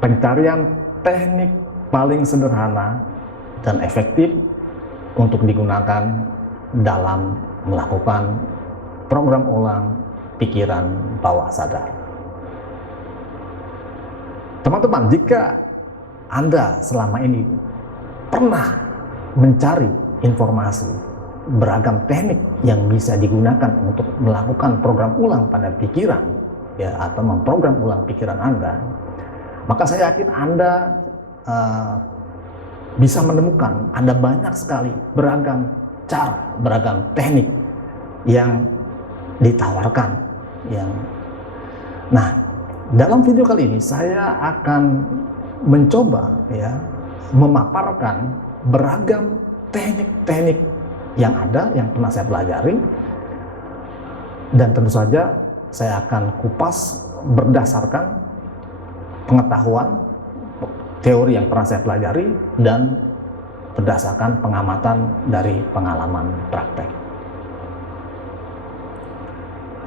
pencarian teknik paling sederhana dan efektif untuk digunakan dalam melakukan program ulang pikiran bawah sadar. Teman-teman, jika Anda selama ini pernah mencari informasi beragam teknik yang bisa digunakan untuk melakukan program ulang pada pikiran, ya, atau memprogram ulang pikiran Anda, maka saya yakin Anda bisa menemukan ada banyak sekali beragam cara, beragam teknik yang ditawarkan. Nah, dalam video kali ini saya akan mencoba, ya, memaparkan beragam teknik-teknik yang ada, yang pernah saya pelajari, dan tentu saja saya akan kupas berdasarkan pengetahuan teori yang pernah saya pelajari dan berdasarkan pengamatan dari pengalaman praktek.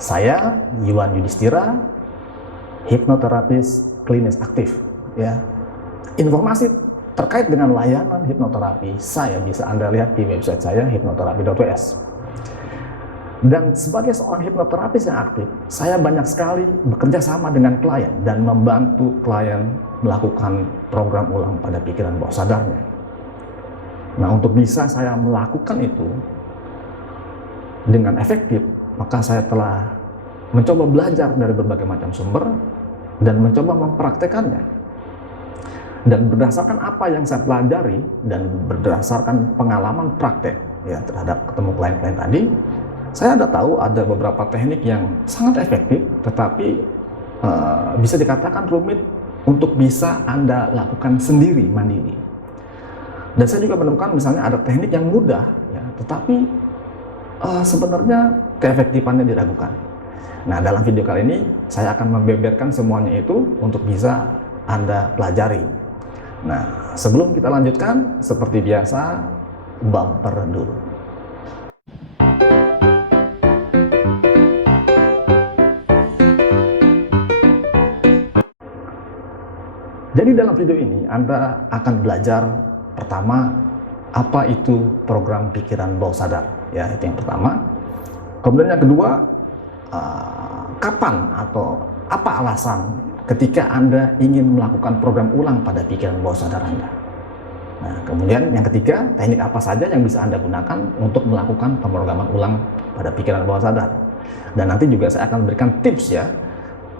Saya Yuwan Yudhistira, hipnoterapis klinis aktif, ya. Informasi terkait dengan layanan hipnoterapi saya bisa Anda lihat di website saya hipnoterapi.ws. Dan sebagai seorang hipnoterapis yang aktif, saya banyak sekali bekerja sama dengan klien dan membantu klien melakukan program ulang pada pikiran bawah sadarnya. Nah, untuk bisa saya melakukan itu dengan efektif, maka saya telah mencoba belajar dari berbagai macam sumber dan mencoba mempraktekannya. Dan berdasarkan apa yang saya pelajari dan berdasarkan pengalaman praktek, ya, terhadap ketemu klien-klien tadi, saya ada tahu ada beberapa teknik yang sangat efektif, tetapi bisa dikatakan rumit untuk bisa Anda lakukan sendiri, mandiri. Dan saya juga menemukan misalnya ada teknik yang mudah, ya, tetapi sebenarnya keefektifannya diragukan. Nah, dalam video kali ini saya akan membeberkan semuanya itu untuk bisa Anda pelajari. Nah, sebelum kita lanjutkan, seperti biasa, bumper dulu. Jadi dalam video ini Anda akan belajar pertama apa itu program pikiran bawah sadar, ya, itu yang pertama. Kemudian yang kedua, kapan atau apa alasan ketika Anda ingin melakukan program ulang pada pikiran bawah sadar Anda. Nah, kemudian yang ketiga, teknik apa saja yang bisa Anda gunakan untuk melakukan pemrograman ulang pada pikiran bawah sadar. Dan nanti juga saya akan memberikan tips, ya,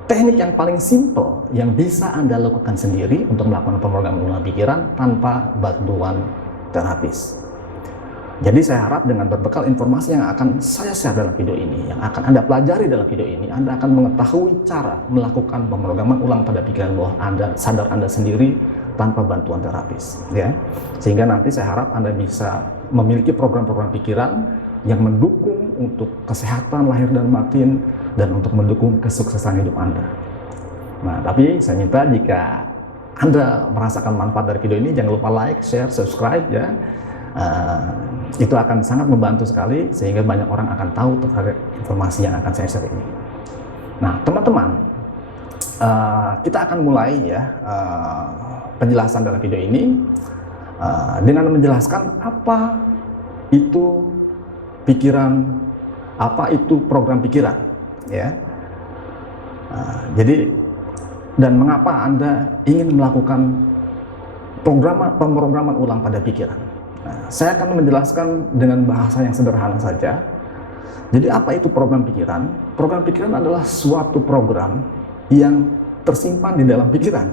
teknik yang paling simple yang bisa Anda lakukan sendiri untuk melakukan pemrograman ulang pikiran tanpa bantuan terapis. Jadi saya harap dengan berbekal informasi yang akan saya share dalam video ini, yang akan Anda pelajari dalam video ini, Anda akan mengetahui cara melakukan pemrograman ulang pada pikiran bawah sadar Anda sendiri tanpa bantuan terapis, ya. Sehingga nanti saya harap Anda bisa memiliki program-program pikiran yang mendukung untuk kesehatan lahir dan batin dan untuk mendukung kesuksesan hidup Anda. Nah, tapi saya minta jika Anda merasakan manfaat dari video ini, jangan lupa like, share, subscribe, ya. Itu akan sangat membantu sekali sehingga banyak orang akan tahu terhadap informasi yang akan saya share ini. Nah, teman-teman, kita akan mulai, ya, penjelasan dalam video ini dengan menjelaskan apa itu pikiran, apa itu program pikiran, ya. Jadi, dan mengapa Anda ingin melakukan pemrograman ulang pada pikiran. Nah, saya akan menjelaskan dengan bahasa yang sederhana saja. Jadi apa itu program pikiran? Program pikiran adalah suatu program yang tersimpan di dalam pikiran,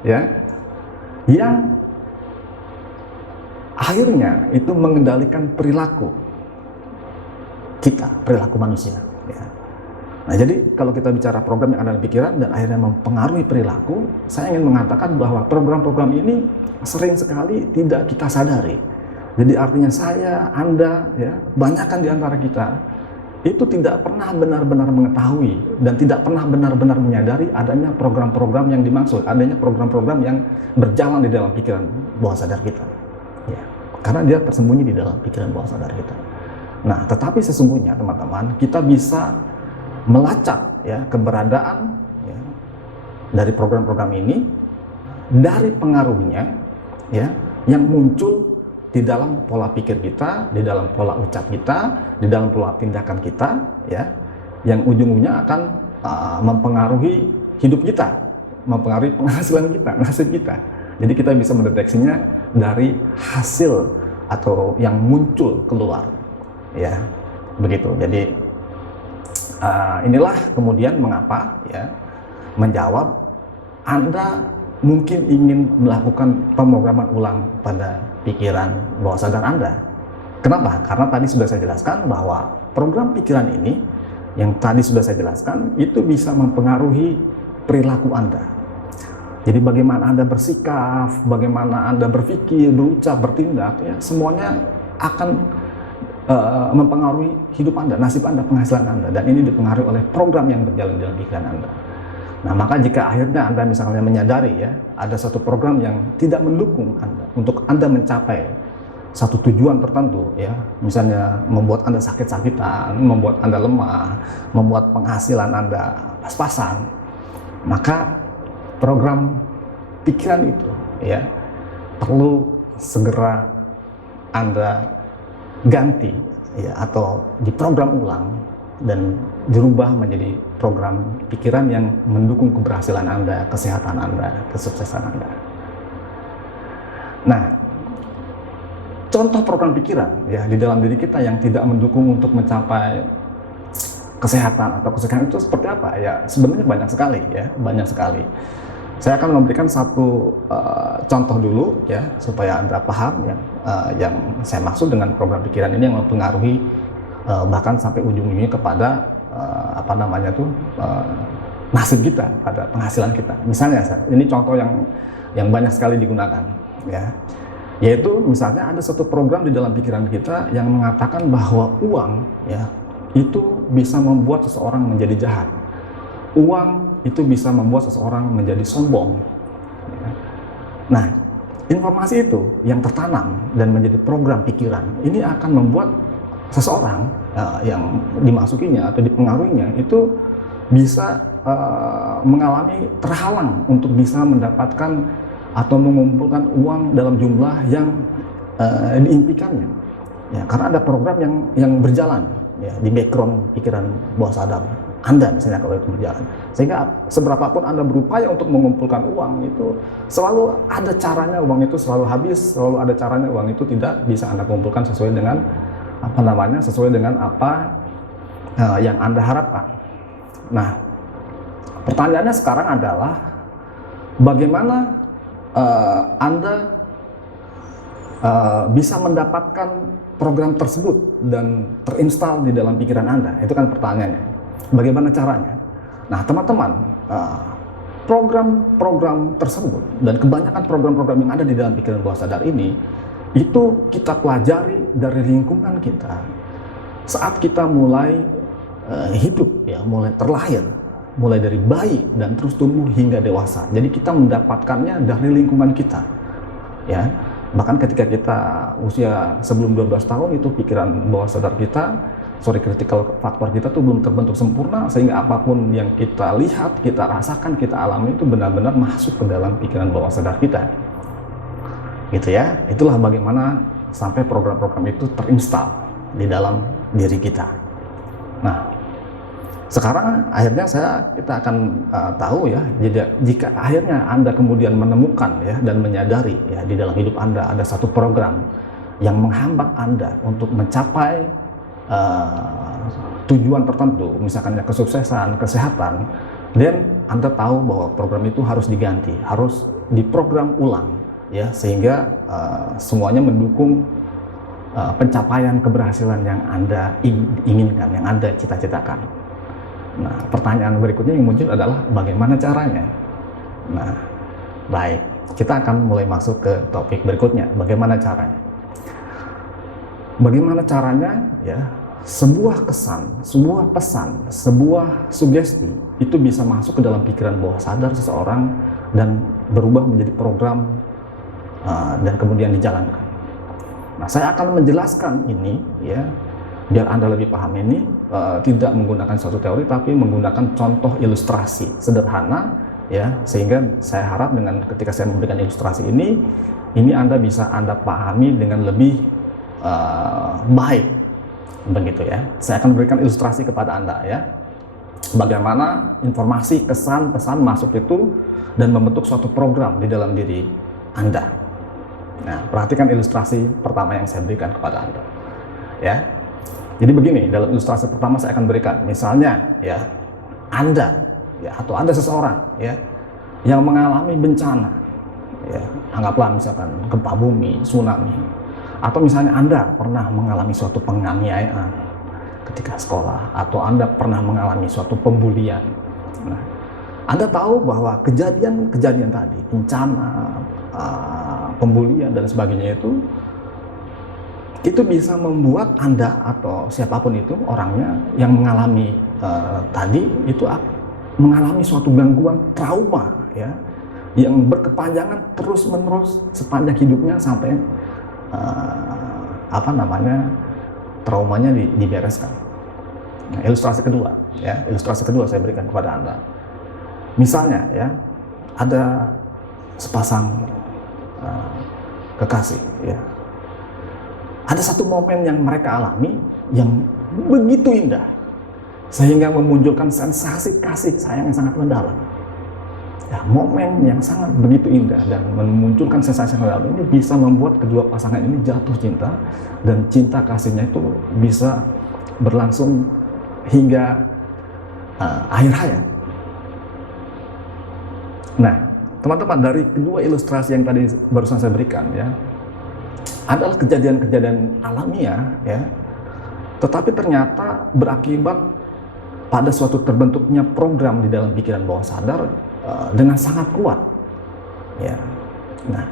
ya, yang akhirnya itu mengendalikan perilaku kita, perilaku manusia, ya. Nah, jadi kalau kita bicara program yang ada dalam pikiran dan akhirnya mempengaruhi perilaku, saya ingin mengatakan bahwa program-program ini sering sekali tidak kita sadari. Jadi artinya saya, Anda, ya, banyakkan di antara kita itu tidak pernah benar-benar mengetahui dan tidak pernah benar-benar menyadari adanya program-program yang dimaksud, adanya program-program yang berjalan di dalam pikiran bawah sadar kita, ya, karena dia tersembunyi di dalam pikiran bawah sadar kita. Nah, tetapi sesungguhnya teman-teman, kita bisa melacak, ya, keberadaan, ya, dari program-program ini, dari pengaruhnya ya yang muncul di dalam pola pikir kita, di dalam pola ucap kita, di dalam pola tindakan kita, ya, yang ujung-ujungnya akan mempengaruhi hidup kita, mempengaruhi penghasilan kita, nasib kita. Jadi kita bisa mendeteksinya dari hasil atau yang muncul keluar, ya, begitu. Jadi inilah kemudian mengapa, ya, menjawab Anda mungkin ingin melakukan pemrograman ulang pada pikiran bawah sadar Anda. Kenapa? Karena tadi sudah saya jelaskan bahwa program pikiran ini, yang tadi sudah saya jelaskan, itu bisa mempengaruhi perilaku Anda. Jadi bagaimana Anda bersikap, bagaimana Anda berpikir, berucap, bertindak, ya, semuanya akan mempengaruhi hidup Anda, nasib Anda, penghasilan Anda. Dan ini dipengaruhi oleh program yang berjalan dalam pikiran Anda. Nah, maka jika akhirnya Anda misalnya menyadari, ya, ada satu program yang tidak mendukung Anda untuk Anda mencapai satu tujuan tertentu, ya, misalnya membuat Anda sakit-sakitan, membuat Anda lemah, membuat penghasilan Anda pas-pasan, maka program pikiran itu, ya, perlu segera Anda ganti, ya, atau diprogram ulang dan dirubah menjadi program pikiran yang mendukung keberhasilan Anda, kesehatan Anda, kesuksesan Anda. Nah, contoh program pikiran, ya, di dalam diri kita yang tidak mendukung untuk mencapai kesehatan atau kesuksesan itu seperti apa? Ya, sebenarnya banyak sekali, ya, banyak sekali. Saya akan memberikan satu contoh dulu, ya, supaya Anda paham, ya, yang saya maksud dengan program pikiran ini yang mempengaruhi bahkan sampai ujung-ujungnya kepada nasib kita, pada penghasilan kita. Misalnya, ini contoh yang banyak sekali digunakan, ya, yaitu misalnya ada satu program di dalam pikiran kita yang mengatakan bahwa uang, ya, itu bisa membuat seseorang menjadi jahat. Uang itu bisa membuat seseorang menjadi sombong. Ya. Nah, informasi itu yang tertanam dan menjadi program pikiran ini akan membuat seseorang yang dimasukinya atau dipengaruhinya itu bisa mengalami terhalang untuk bisa mendapatkan atau mengumpulkan uang dalam jumlah yang diimpikannya, ya, karena ada program yang berjalan, ya, di background pikiran bawah sadar Anda, misalnya, kalau itu berjalan, sehingga seberapapun Anda berupaya untuk mengumpulkan uang itu selalu ada caranya uang itu selalu habis, selalu ada caranya uang itu tidak bisa Anda kumpulkan sesuai dengan apa yang Anda harapkan. Nah, pertanyaannya sekarang adalah bagaimana Anda bisa mendapatkan program tersebut dan terinstal di dalam pikiran Anda? Itu kan pertanyaannya. Bagaimana caranya? Nah, teman-teman, program-program tersebut dan kebanyakan program-program yang ada di dalam pikiran bawah sadar ini itu kita pelajari dari lingkungan kita saat kita mulai hidup, ya, mulai terlahir, mulai dari bayi dan terus tumbuh hingga dewasa. Jadi kita mendapatkannya dari lingkungan kita, ya. Bahkan ketika kita usia sebelum 12 tahun itu pikiran bawah sadar kita, critical factor kita tuh belum terbentuk sempurna, sehingga apapun yang kita lihat, kita rasakan, kita alami itu benar-benar masuk ke dalam pikiran bawah sadar kita. Gitu, ya. Itulah bagaimana sampai program-program itu terinstal di dalam diri kita. Nah, sekarang akhirnya kita akan tahu, ya, jika akhirnya Anda kemudian menemukan, ya, dan menyadari, ya, di dalam hidup Anda ada satu program yang menghambat Anda untuk mencapai tujuan tertentu, misalkan kesuksesan, kesehatan, dan Anda tahu bahwa program itu harus diganti, harus diprogram ulang, ya, sehingga semuanya mendukung pencapaian keberhasilan yang Anda inginkan, yang Anda cita-citakan. Nah, pertanyaan berikutnya yang muncul adalah bagaimana caranya? Nah, baik, kita akan mulai masuk ke topik berikutnya, bagaimana caranya. Bagaimana caranya, ya, sebuah kesan, sebuah pesan, sebuah sugesti itu bisa masuk ke dalam pikiran bawah sadar seseorang dan berubah menjadi program dan kemudian dijalankan. Nah, saya akan menjelaskan ini, ya, biar Anda lebih paham ini, tidak menggunakan suatu teori tapi menggunakan contoh ilustrasi sederhana ya, sehingga saya harap dengan ketika saya memberikan ilustrasi ini Anda bisa Anda pahami dengan lebih baik, begitu ya. Saya akan berikan ilustrasi kepada Anda ya, bagaimana informasi, kesan, pesan masuk itu dan membentuk suatu program di dalam diri Anda. Nah, perhatikan ilustrasi pertama yang saya berikan kepada Anda ya. Jadi begini, dalam ilustrasi pertama saya akan berikan, misalnya ya, Anda ya, atau ada seseorang ya yang mengalami bencana ya, anggaplah misalkan gempa bumi, tsunami, atau misalnya Anda pernah mengalami suatu penganiayaan ketika sekolah, atau Anda pernah mengalami suatu pembulian. Nah, Anda tahu bahwa kejadian-kejadian tadi, bencana, pembulian dan sebagainya itu bisa membuat Anda atau siapapun itu orangnya yang mengalami tadi itu mengalami suatu gangguan trauma ya, yang berkepanjangan terus-menerus sepanjang hidupnya sampai traumanya dibereskan. Nah, ilustrasi kedua saya berikan kepada Anda. Misalnya ya, ada sepasang kekasih ya. Ada satu momen yang mereka alami yang begitu indah sehingga memunculkan sensasi kasih sayang yang sangat mendalam. Ya, momen yang sangat begitu indah dan memunculkan sensasi yang mendalam ini bisa membuat kedua pasangan ini jatuh cinta, dan cinta kasihnya itu bisa berlangsung hingga akhir hayat. Nah, teman-teman, dari kedua ilustrasi yang tadi barusan saya berikan ya, adalah kejadian-kejadian alamiah ya, tetapi ternyata berakibat pada suatu terbentuknya program di dalam pikiran bawah sadar dengan sangat kuat ya. Nah,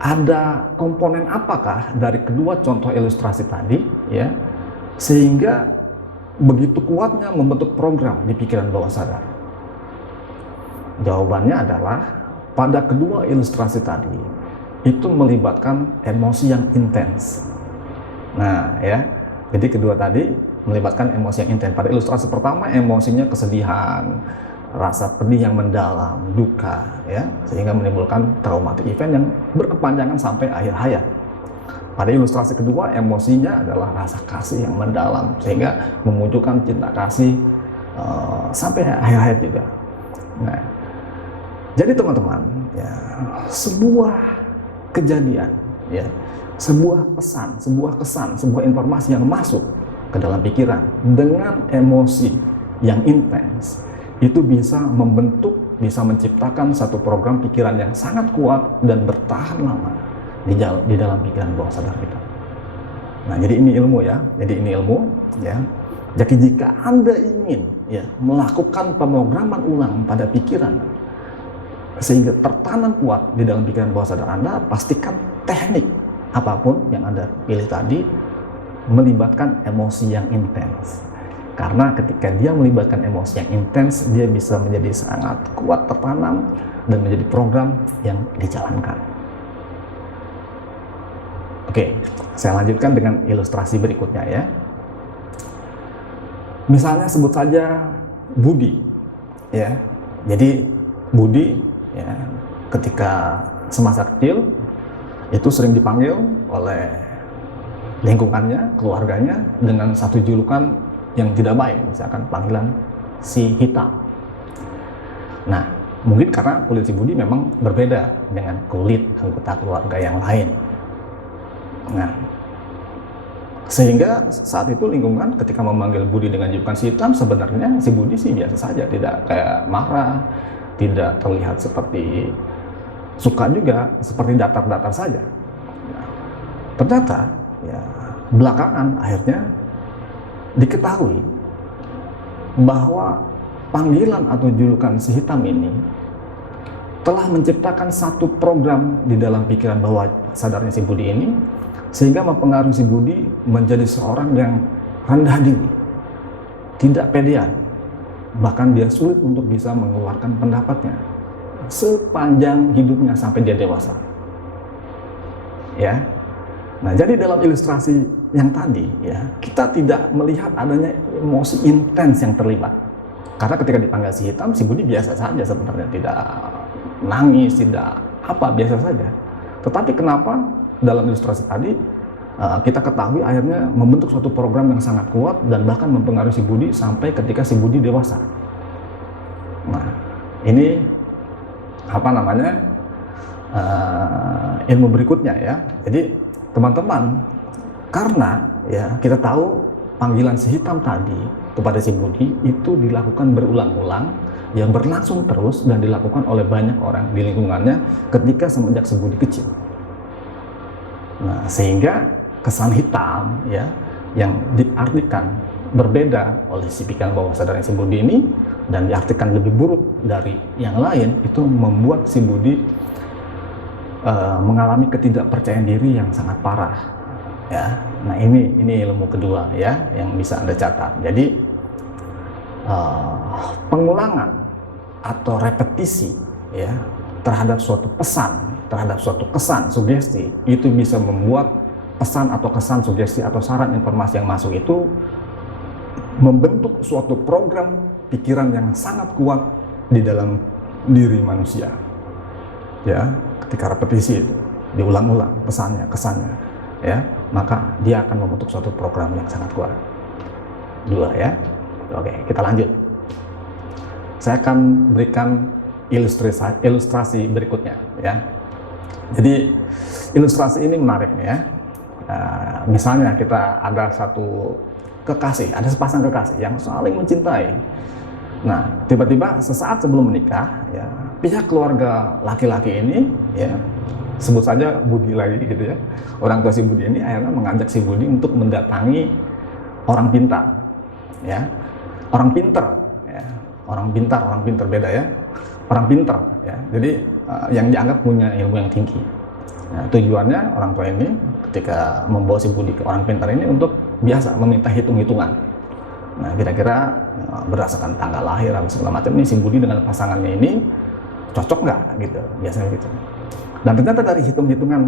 ada komponen apakah dari kedua contoh ilustrasi tadi ya, sehingga begitu kuatnya membentuk program di pikiran bawah sadar? Jawabannya adalah pada kedua ilustrasi tadi itu melibatkan emosi yang intens. Nah ya, jadi kedua tadi melibatkan emosi yang intens. Pada ilustrasi pertama emosinya kesedihan, rasa pedih yang mendalam, duka ya, sehingga menimbulkan traumatic event yang berkepanjangan sampai akhir hayat. Pada ilustrasi kedua emosinya adalah rasa kasih yang mendalam sehingga memunculkan cinta kasih sampai akhir hayat juga. Nah, jadi teman-teman ya, sebuah kejadian ya, sebuah pesan, sebuah kesan, sebuah informasi yang masuk ke dalam pikiran dengan emosi yang intens itu bisa membentuk, bisa menciptakan satu program pikiran yang sangat kuat dan bertahan lama di dalam pikiran bawah sadar kita. Nah, jadi ini ilmu ya, ya. Jadi jika Anda ingin ya melakukan pemrograman ulang pada pikiran sehingga tertanam kuat di dalam pikiran bawah sadar Anda, pastikan teknik apapun yang Anda pilih tadi melibatkan emosi yang intens. Karena ketika dia melibatkan emosi yang intens, dia bisa menjadi sangat kuat tertanam dan menjadi program yang dijalankan. Oke, saya lanjutkan dengan ilustrasi berikutnya ya. Misalnya sebut saja Budi ya. Jadi Budi ya, ketika semasa kecil itu sering dipanggil oleh lingkungannya, keluarganya dengan satu julukan yang tidak baik, misalkan panggilan si hitam. Nah, mungkin karena kulit si Budi memang berbeda dengan kulit anggota keluarga yang lain. Nah, sehingga saat itu lingkungan ketika memanggil Budi dengan julukan si hitam, sebenarnya si Budi sih biasa saja, tidak kayak marah, tidak terlihat seperti suka juga, seperti datar-datar saja. Nah, ternyata ya belakangan akhirnya diketahui bahwa panggilan atau julukan si hitam ini telah menciptakan satu program di dalam pikiran bawah sadarnya si Budi ini, sehingga mempengaruhi si Budi menjadi seorang yang rendah diri, tidak pedean, bahkan dia sulit untuk bisa mengeluarkan pendapatnya sepanjang hidupnya sampai dia dewasa ya. Nah, jadi dalam ilustrasi yang tadi ya, kita tidak melihat adanya emosi intens yang terlibat, Karena ketika dipanggil si hitam, si Budi biasa saja sebenarnya, tidak nangis, tidak apa, biasa saja. Tetapi kenapa dalam ilustrasi tadi kita ketahui akhirnya membentuk suatu program yang sangat kuat dan bahkan mempengaruhi si Budi sampai ketika si Budi dewasa. Nah, ini apa namanya ilmu berikutnya ya. Jadi teman-teman, karena ya kita tahu panggilan si hitam tadi kepada si Budi itu dilakukan berulang-ulang, yang berlangsung terus dan dilakukan oleh banyak orang di lingkungannya ketika semenjak si Budi kecil. Nah, sehingga kesan hitam ya yang diartikan berbeda oleh si pikiran bawah sadar si Budi ini dan diartikan lebih buruk dari yang lain, itu membuat si Budi mengalami ketidakpercayaan diri yang sangat parah ya. Nah, ini ilmu kedua ya yang bisa Anda catat. Jadi pengulangan atau repetisi ya terhadap suatu pesan, terhadap suatu kesan, sugesti, itu bisa membuat pesan atau kesan, sugesti atau saran informasi yang masuk itu membentuk suatu program pikiran yang sangat kuat di dalam diri manusia. Ya, ketika repetisi itu diulang-ulang pesannya, kesannya, ya, maka dia akan membentuk suatu program yang sangat kuat. Dua ya. Oke, kita lanjut. Saya akan berikan ilustrasi berikutnya ya. Jadi ilustrasi ini menarik ya. Misalnya kita ada satu kekasih, ada sepasang kekasih yang saling mencintai. Nah, tiba-tiba sesaat sebelum menikah, ya, pihak keluarga laki-laki ini, ya, sebut saja Budi lagi gitu ya, orang tua si Budi ini akhirnya mengajak si Budi untuk mendatangi orang pintar, ya, orang pintar, ya, orang pintar beda ya, orang pintar, ya, jadi yang dianggap punya ilmu yang tinggi. Nah, tujuannya orang tua ini ketika membawa si Budi ke orang pintar ini untuk biasa meminta hitung-hitungan. Nah, kira-kira berdasarkan tanggal lahir atau segala macam, ini si Budi dengan pasangannya ini cocok nggak gitu, biasanya gitu. Dan ternyata dari hitung-hitungan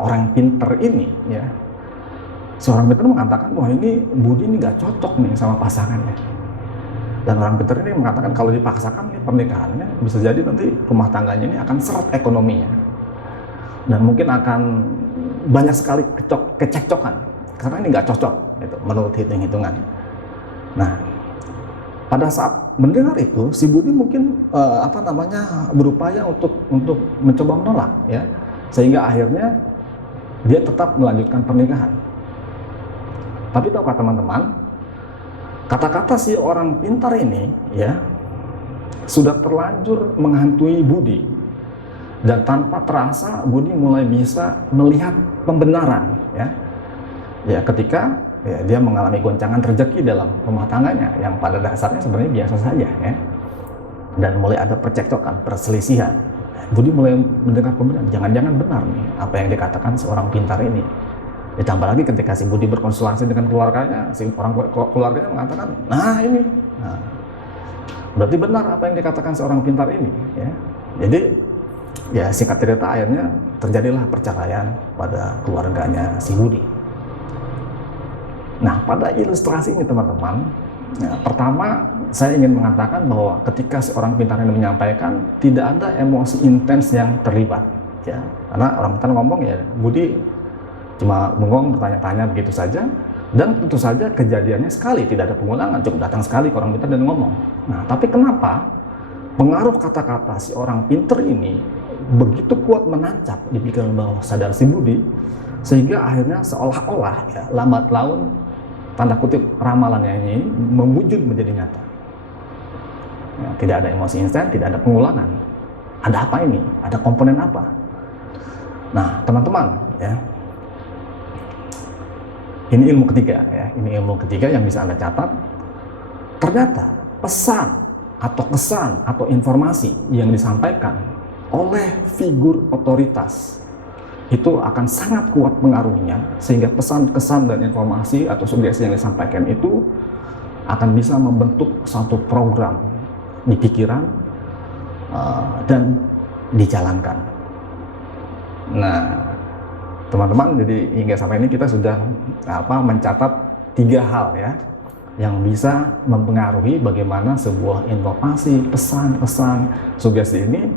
orang pinter ini, ya, seorang pinter mengatakan bahwa ini Budi ini nggak cocok nih sama pasangannya. Dan orang pinter ini mengatakan kalau dipaksakan nih pernikahannya bisa jadi nanti rumah tangganya ini akan seret ekonominya dan mungkin akan banyak sekali kecekcokan karena ini nggak cocok gitu, menurut hitung-hitungan. Nah, pada saat mendengar itu, si Budi mungkin berupaya untuk mencoba menolak, ya, sehingga akhirnya dia tetap melanjutkan pernikahan. Tapi tahukah teman-teman, kata-kata si orang pintar ini, ya, sudah terlanjur menghantui Budi, dan tanpa terasa Budi mulai bisa melihat pembenaran, ya, ketika ya, dia mengalami goncangan rezeki dalam rumah tangganya yang pada dasarnya sebenarnya biasa saja, ya, dan mulai ada percekcokan, perselisihan. Budi mulai mendengar pembenaran, jangan-jangan benar nih apa yang dikatakan seorang pintar ini. Ditambah lagi ketika si Budi berkonsultasi dengan keluarganya, si orang keluarganya mengatakan, nah ini, berarti benar apa yang dikatakan seorang pintar ini, ya. Jadi ya singkat cerita akhirnya terjadilah perceraian pada keluarganya si Budi. Nah, pada ilustrasi ini teman-teman, ya, pertama saya ingin mengatakan bahwa ketika seorang pintar ini menyampaikan, tidak ada emosi intens yang terlibat, ya, karena orang pintar ngomong ya Budi cuma bengong bertanya-tanya begitu saja, dan tentu saja kejadiannya sekali, tidak ada pengulangan, cukup datang sekali ke orang pintar dan ngomong. Nah, tapi kenapa pengaruh kata-kata si orang pintar ini begitu kuat menancap di pikiran bawah sadar si Budi, sehingga akhirnya seolah-olah ya, lambat laun tanda kutip ramalannya ini mewujud menjadi nyata. Ya, tidak ada emosi instan, tidak ada pengulangan. Ada apa ini? Ada komponen apa? Nah, teman-teman, ya, ini ilmu ketiga, ya, ini ilmu ketiga yang bisa Anda catat. Ternyata pesan atau kesan atau informasi yang disampaikan oleh figur otoritas itu akan sangat kuat pengaruhnya, sehingga pesan, kesan, dan informasi atau sugesti yang disampaikan itu akan bisa membentuk satu program di pikiran dan dijalankan. Nah, teman-teman, jadi hingga sampai ini kita sudah mencatat 3 hal, ya, yang bisa mempengaruhi bagaimana sebuah informasi, pesan-pesan, sugesti ini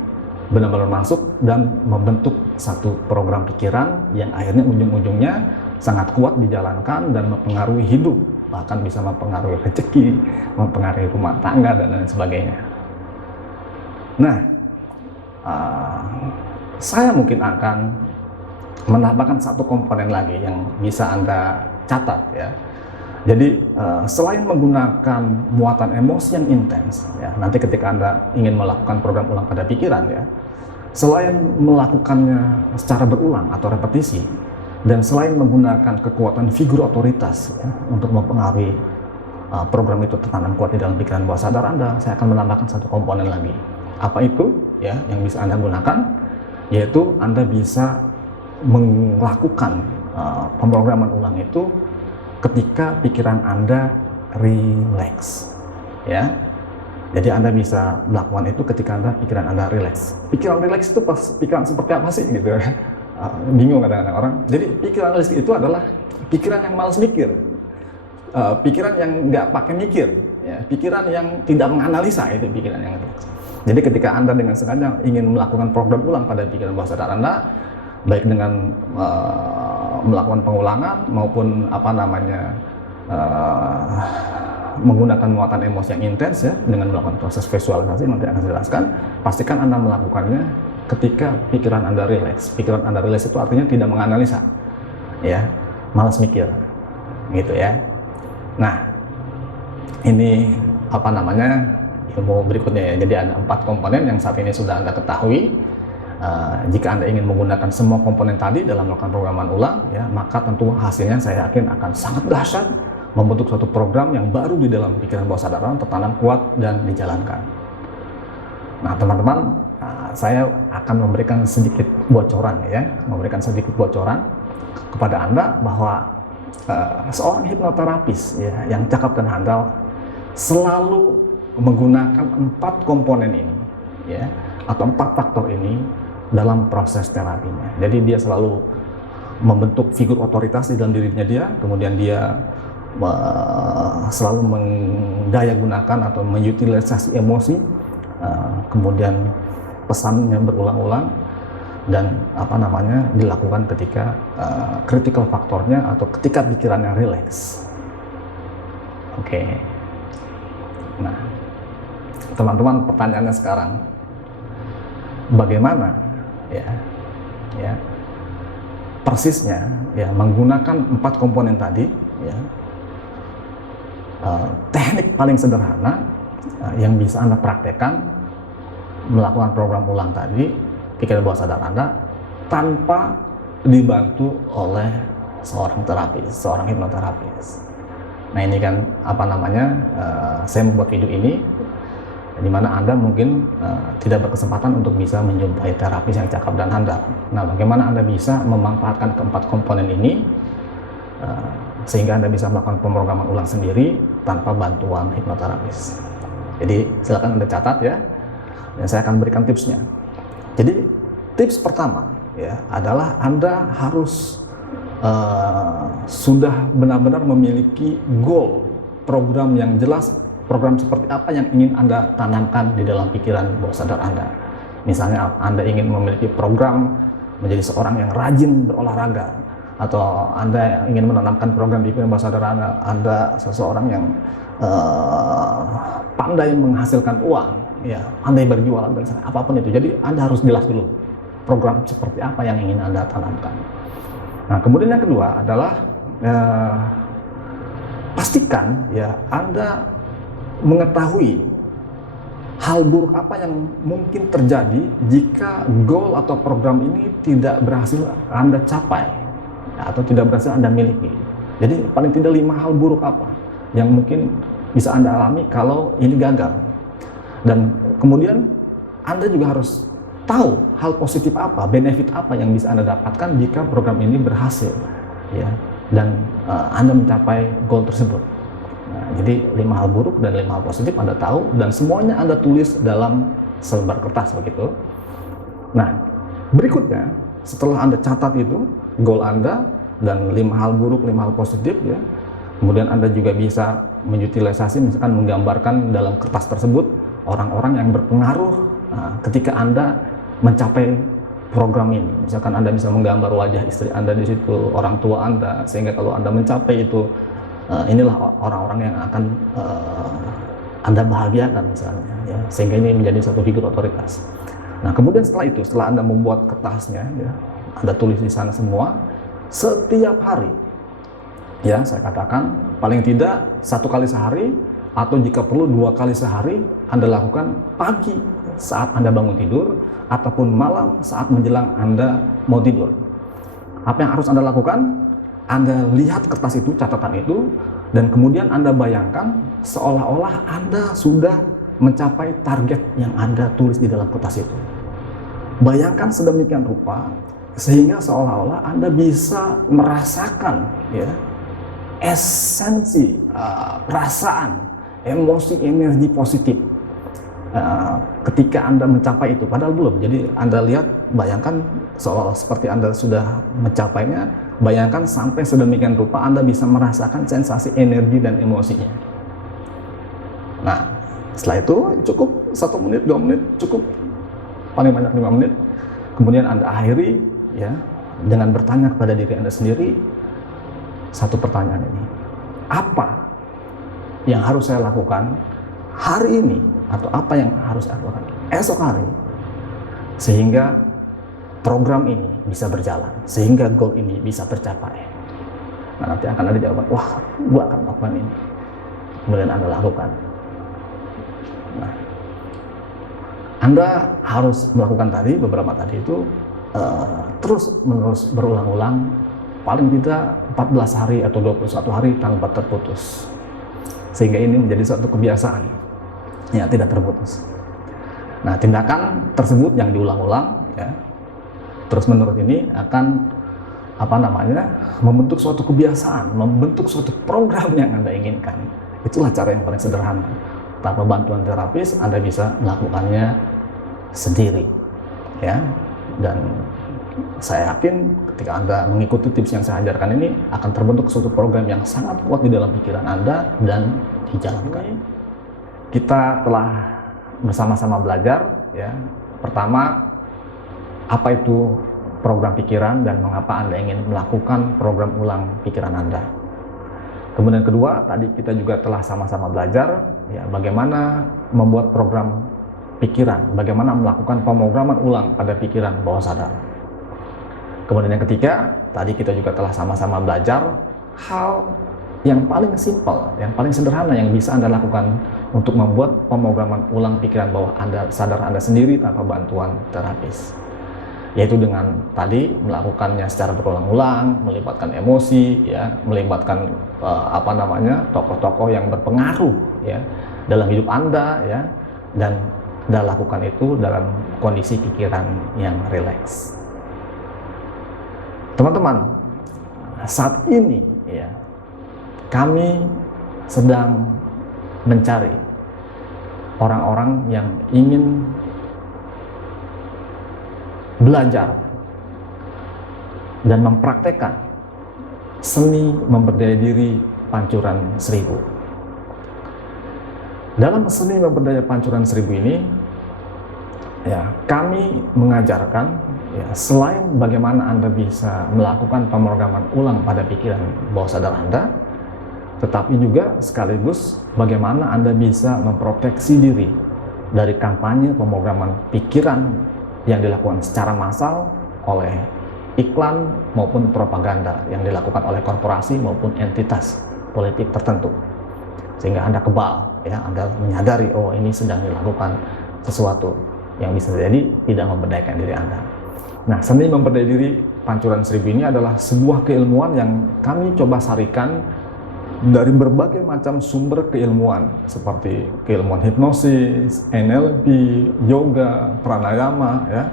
benar-benar masuk dan membentuk satu program pikiran yang akhirnya ujung-ujungnya sangat kuat dijalankan dan mempengaruhi hidup, bahkan bisa mempengaruhi rezeki, mempengaruhi rumah tangga, dan lain sebagainya. Nah, saya mungkin akan menambahkan satu komponen lagi yang bisa Anda catat ya. Jadi selain menggunakan muatan emosi yang intens, ya, nanti ketika Anda ingin melakukan program ulang pada pikiran ya, selain melakukannya secara berulang atau repetisi, dan selain menggunakan kekuatan figur otoritas ya, untuk mempengaruhi program itu tertanam kuat di dalam pikiran bawah sadar Anda, saya akan menambahkan satu komponen lagi. Apa itu ya yang bisa Anda gunakan? Yaitu Anda bisa melakukan pemrograman ulang itu ketika pikiran Anda rileks, ya. Jadi Anda bisa melakukan itu ketika pikiran Anda rileks. Pikiran rileks itu pikiran seperti apa sih gitu? Bingung kadang-kadang orang. Jadi pikiran rileks itu adalah pikiran yang malas mikir, pikiran yang nggak pakai mikir, ya. Pikiran yang tidak menganalisa, itu pikiran yang rileks. Jadi ketika Anda dengan sengaja ingin melakukan program ulang pada pikiran bawah sadar Anda, baik dengan melakukan pengulangan maupun menggunakan muatan emosi yang intens ya, dengan melakukan proses visualisasi, nanti akan saya jelaskan. Pastikan Anda melakukannya ketika pikiran Anda rileks. Pikiran Anda rileks itu artinya tidak menganalisa, ya, malas mikir, gitu ya. Nah, ini ilmu berikutnya ya. Jadi ada 4 komponen yang saat ini sudah Anda ketahui. Jika Anda ingin menggunakan semua komponen tadi dalam melakukan programan ulang, ya, maka tentu hasilnya saya yakin akan sangat dahsyat, membentuk suatu program yang baru di dalam pikiran bawah sadar Anda, tertanam kuat dan dijalankan. Nah, teman-teman, saya akan memberikan sedikit bocoran kepada Anda bahwa seorang hipnoterapis ya, yang cakap dan handal selalu menggunakan 4 komponen ini, ya, atau 4 faktor ini dalam proses terapinya. Jadi dia selalu membentuk figur otoritas di dalam dirinya dia, kemudian dia selalu mendayagunakan atau mengutilisasi emosi, kemudian pesannya berulang-ulang, dan dilakukan ketika critical faktornya atau ketika pikirannya rileks. Oke. Nah, teman-teman, pertanyaannya sekarang, bagaimana ya persisnya ya menggunakan 4 komponen tadi ya, teknik paling sederhana yang bisa Anda praktekkan melakukan program ulang tadi pikiran bawah sadar Anda tanpa dibantu oleh seorang terapis, seorang hipnoterapis. Nah, ini kan saya membuat video ini di mana Anda mungkin tidak berkesempatan untuk bisa menjumpai terapis yang cakap dan handal. Nah, bagaimana Anda bisa memanfaatkan keempat komponen ini sehingga Anda bisa melakukan pemrograman ulang sendiri tanpa bantuan hipnoterapis. Jadi silakan Anda catat ya, dan saya akan berikan tipsnya. Jadi tips pertama ya adalah Anda harus sudah benar-benar memiliki goal, program yang jelas, program seperti apa yang ingin Anda tanamkan di dalam pikiran bawah sadar Anda. Misalnya Anda ingin memiliki program menjadi seorang yang rajin berolahraga, atau Anda ingin menanamkan program di pikiran bawah sadar Anda seseorang yang pandai menghasilkan uang, ya, pandai berjualan, apapun itu. Jadi Anda harus jelas dulu program seperti apa yang ingin Anda tanamkan. Nah, kemudian yang kedua adalah pastikan ya Anda mengetahui hal buruk apa yang mungkin terjadi jika goal atau program ini tidak berhasil Anda capai ya, atau tidak berhasil Anda miliki. Jadi paling tidak 5 hal buruk apa yang mungkin bisa Anda alami kalau ini gagal. Dan kemudian Anda juga harus tahu hal positif apa, benefit apa yang bisa Anda dapatkan jika program ini berhasil ya, dan Anda mencapai goal tersebut. Nah, jadi 5 hal buruk dan 5 hal positif Anda tahu, dan semuanya Anda tulis dalam selembar kertas begitu. Nah, berikutnya setelah Anda catat itu goal Anda dan 5 hal buruk, 5 hal positif ya, Kemudian Anda juga bisa mengutilisasi, misalkan menggambarkan dalam kertas tersebut orang-orang yang berpengaruh ketika Anda mencapai program ini. Misalkan Anda bisa menggambar wajah istri Anda di situ, orang tua Anda, sehingga kalau Anda mencapai itu, inilah orang-orang yang akan Anda bahagiakan misalnya, ya, sehingga ini menjadi satu figur otoritas. Nah, kemudian setelah itu, setelah Anda membuat kertasnya, ya, Anda tulis di sana semua, setiap hari, ya, saya katakan paling tidak 1 kali sehari, atau jika perlu 2 kali sehari, Anda lakukan pagi saat Anda bangun tidur, ataupun malam saat menjelang Anda mau tidur. Apa yang harus Anda lakukan? Anda lihat kertas itu, catatan itu, dan kemudian Anda bayangkan seolah-olah Anda sudah mencapai target yang Anda tulis di dalam kertas itu. Bayangkan sedemikian rupa, sehingga seolah-olah Anda bisa merasakan, ya, esensi, perasaan, emosi, energi positif ketika Anda mencapai itu, padahal belum. Jadi Anda lihat, bayangkan seolah seperti Anda sudah mencapainya, bayangkan sampai sedemikian rupa Anda bisa merasakan sensasi energi dan emosinya. Nah, setelah itu cukup 1 menit, 2 menit, cukup paling banyak 5 menit. Kemudian Anda akhiri, ya, dengan bertanya kepada diri Anda sendiri satu pertanyaan ini. Apa yang harus saya lakukan hari ini, atau apa yang harus saya lakukan esok hari, sehingga program ini bisa berjalan, sehingga goal ini bisa tercapai. Nah, nanti akan ada jawaban, wah, gua akan lakukan ini. Kemudian Anda lakukan. Nah, Anda harus melakukan tadi, beberapa tadi itu, terus menerus berulang-ulang, paling tidak 14 hari atau 21 hari tanpa terputus, sehingga ini menjadi suatu kebiasaan yang tidak terputus. Nah, tindakan tersebut yang diulang-ulang, ya, terus menerus ini akan membentuk suatu kebiasaan, membentuk suatu program yang Anda inginkan. Itulah cara yang paling sederhana. Tanpa bantuan terapis, Anda bisa melakukannya sendiri, ya. Dan saya yakin ketika Anda mengikuti tips yang saya ajarkan ini, akan terbentuk suatu program yang sangat kuat di dalam pikiran Anda dan dijalankan. Kita telah bersama-sama belajar, ya. Pertama, apa itu program pikiran dan mengapa Anda ingin melakukan program ulang pikiran Anda. Kemudian kedua, tadi kita juga telah sama-sama belajar, ya, bagaimana membuat program pikiran, bagaimana melakukan pemrograman ulang pada pikiran bawah sadar. Kemudian yang ketiga, tadi kita juga telah sama-sama belajar hal yang paling simpel, yang paling sederhana yang bisa Anda lakukan untuk membuat pemrograman ulang pikiran bawah sadar Anda sendiri tanpa bantuan terapis. Yaitu dengan tadi melakukannya secara berulang-ulang, melibatkan emosi, ya, melibatkan tokoh-tokoh yang berpengaruh, ya, dalam hidup Anda, ya, dan Anda lakukan itu dalam kondisi pikiran yang rileks. Teman-teman, saat ini, ya, kami sedang mencari orang-orang yang ingin belajar dan mempraktekkan seni memberdaya diri Pancuran 1000. Dalam seni memberdaya Pancuran 1000 ini, ya, kami mengajarkan, ya, selain bagaimana Anda bisa melakukan pemrograman ulang pada pikiran bawah sadar Anda, tetapi juga sekaligus bagaimana Anda bisa memproteksi diri dari kampanye pemrograman pikiran yang dilakukan secara massal oleh iklan maupun propaganda yang dilakukan oleh korporasi maupun entitas politik tertentu, sehingga Anda kebal, ya, Anda menyadari, oh, ini sedang dilakukan sesuatu yang bisa jadi tidak memberdayakan diri Anda. Nah, seni memberdaya diri Pancuran 1000 ini adalah sebuah keilmuan yang kami coba sarikan dari berbagai macam sumber keilmuan, seperti keilmuan hipnosis, NLP, yoga, pranayama, ya,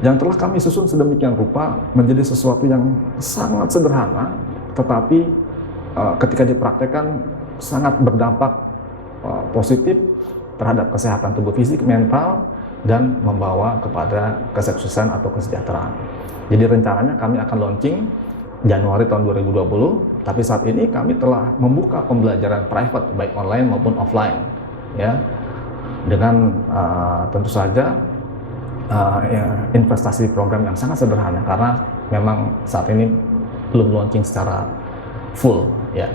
yang telah kami susun sedemikian rupa menjadi sesuatu yang sangat sederhana, tetapi ketika dipraktekkan sangat berdampak positif terhadap kesehatan tubuh fisik, mental, dan membawa kepada kesuksesan atau kesejahteraan. Jadi rencananya kami akan launching Januari tahun 2020, tapi saat ini kami telah membuka pembelajaran private baik online maupun offline, ya, dengan tentu saja investasi program yang sangat sederhana karena memang saat ini belum launching secara full, ya.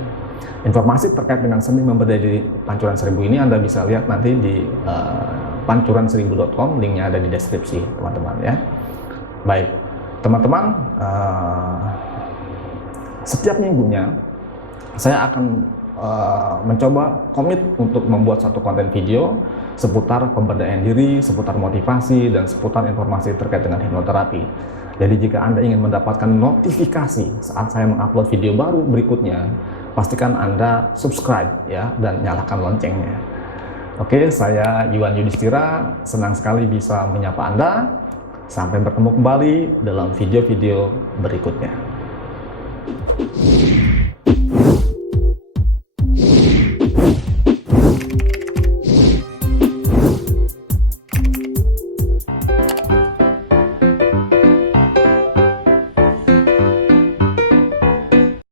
Informasi terkait dengan seni memberdaya diri Pancuran 1000 ini Anda bisa lihat nanti di pancuran1000.com, linknya ada di deskripsi, teman-teman, ya. Baik, teman-teman, setiap minggunya saya akan mencoba komit untuk membuat satu konten video seputar pemberdayaan diri, seputar motivasi, dan seputar informasi terkait dengan hipnoterapi. Jadi jika Anda ingin mendapatkan notifikasi saat saya mengupload video baru berikutnya, pastikan Anda subscribe, ya, dan nyalakan loncengnya. Oke, saya Yuan Yudhistira, senang sekali bisa menyapa Anda. Sampai bertemu kembali dalam video-video berikutnya.